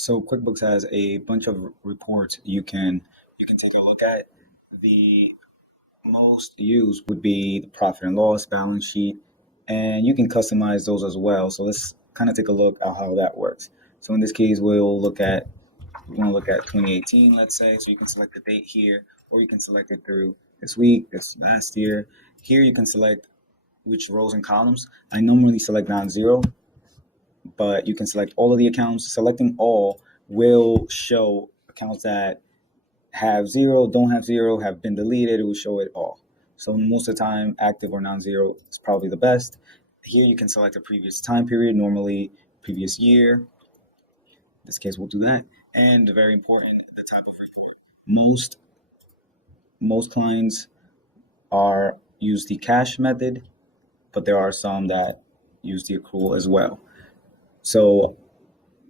So QuickBooks has a bunch of reports you can take a look at. The most used would be the profit and loss balance sheet, and you can customize those as well. So let's kind of take a look at how that works. So in this case, we want to look at 2018, let's say. So you can select the date here, or you can select it through this week, this last year. Here you can select which rows and columns. I normally select non-zero, but you can select all of the accounts. Selecting all will show accounts that have zero, don't have zero, have been deleted. It will show it all. So most of the time, active or non-zero is probably the best. Here you can select a previous time period, normally previous year. In this case, we'll do that. And very important, the type of report. Most clients are use the cash method, but there are some that use the accrual as well. So,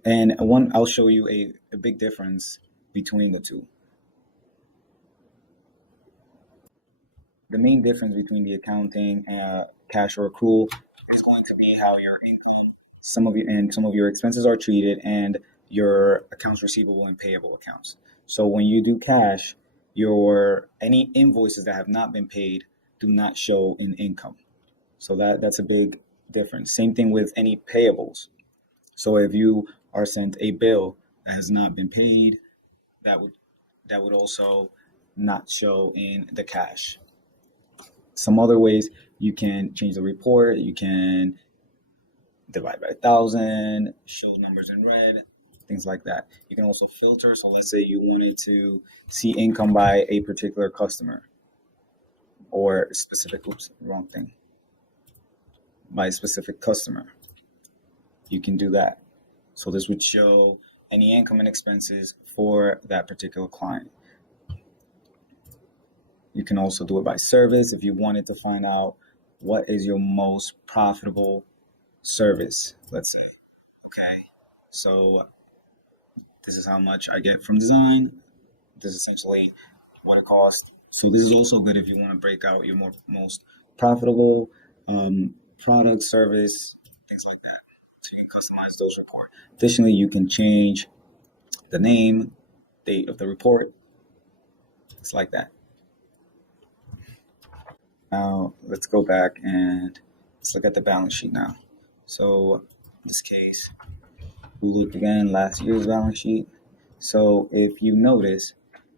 and I'll show you a big difference between the two. The main difference between the accounting and cash or accrual is going to be how your income, some of your expenses are treated, and your accounts receivable and payable accounts. So when you do cash, your any invoices that have not been paid do not show in income. So that's a big difference. Same thing with any payables. So if you are sent a bill that has not been paid, that would also not show in the cash. Some other ways you can change the report. You can divide by 1,000, show numbers in red, things like that. You can also filter. So let's say you wanted to see income by a particular customer or specific, wrong thing, by a specific customer. You can do that. So this would show any income and expenses for that particular client. You can also do it by service if you wanted to find out what is your most profitable service, let's say. Okay, so this is how much I get from design. This is essentially what it costs. So this is also good if you want to break out your most profitable product, service, things like that. So you can customize those reports. Additionally, you can change the name, date of the report. It's like that. Now let's go back and let's look at the balance sheet now. So in this case, we'll look again last year's balance sheet. So if you notice,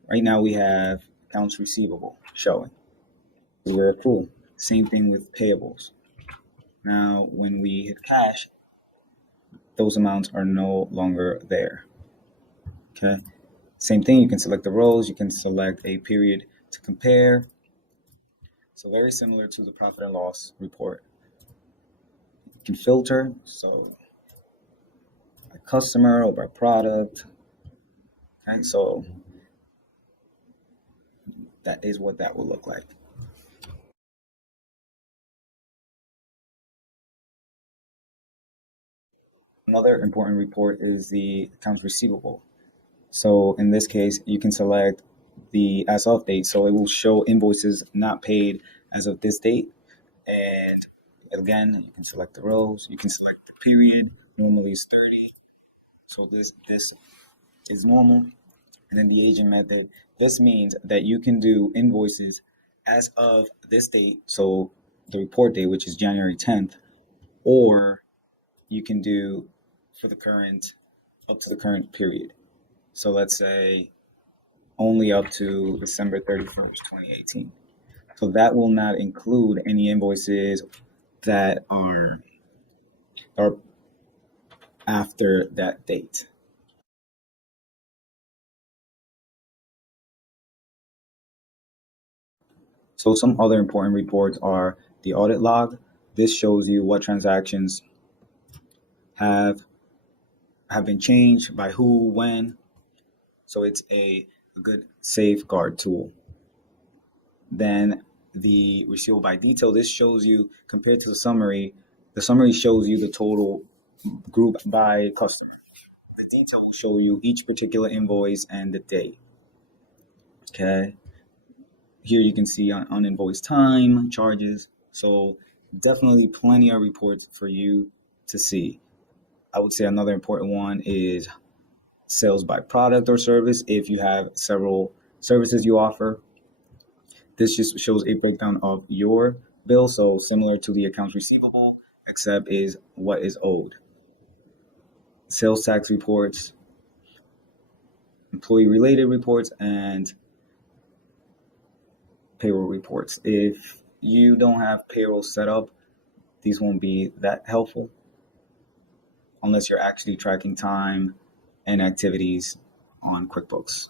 right now we have accounts receivable showing. We're accrual. Same thing with payables. Now when we hit cash, those amounts are no longer there. Okay. Same thing, you can select the rows, you can select a period to compare. So very similar to the profit and loss report. You can filter, so by customer or by product. Okay, so that is what that will look like. Another important report is the accounts receivable. So in this case, you can select the as of date. So it will show invoices not paid as of this date. And again, you can select the rows. You can select the period. Normally it's 30. So this is normal. And then the agent method. This means that you can do invoices as of this date. So the report date, which is January 10th, or you can do for the current, up to the current period. So let's say only up to December 31st, 2018. So that will not include any invoices that are after that date. So some other important reports are the audit log. This shows you what transactions have been changed by who, when. So it's a good safeguard tool. Then the receivable by detail, this shows you, compared to the summary shows you the total group by customer. The detail will show you each particular invoice and the date. Okay. Here you can see on invoice time, charges. So definitely plenty of reports for you to see. I would say another important one is sales by product or service if you have several services you offer. This just shows a breakdown of your bill, so similar to the accounts receivable, except is what is owed. Sales tax reports, employee related reports, and payroll reports. If you don't have payroll set up, these won't be that helpful unless you're actually tracking time and activities on QuickBooks.